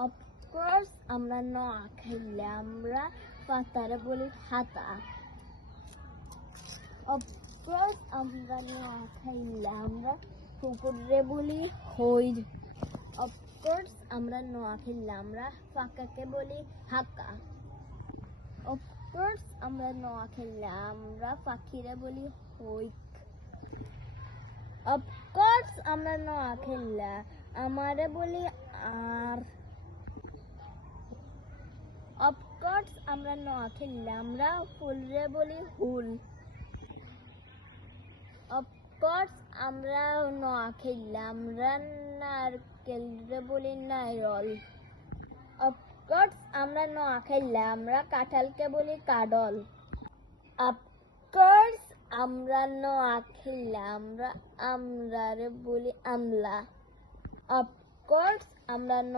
Of course আমরা ন খাইলে আমরা পাতারে বলি হাতা। অফকোর্স আমরা ন খাইলে আমরা কুকুরে বলি হইর অফকোর্স আমরা ন খাইলে আমরা ফাঁকাকে বলি হাকা। অফকোর্স আমরা ন খাইলে আমরা পাখিরে বলি হইক অফকোর্স আমরা ন খেললা আমারে বলি আর অফকোর্স আমরা ন খেললা আমরা ফুলরে বলি হুল। অফকোর্স আমরা ন খেললা আমরা নারকেলরে বলি নাইরল। অফকোর্স আমরা ন খেললা আমরা কাঁঠালকে বলি কাডল। অফকোর্স আমরা নোয়া খেললে আমরা আমরারে বলি আমলা। অফকোর্স আমরা ন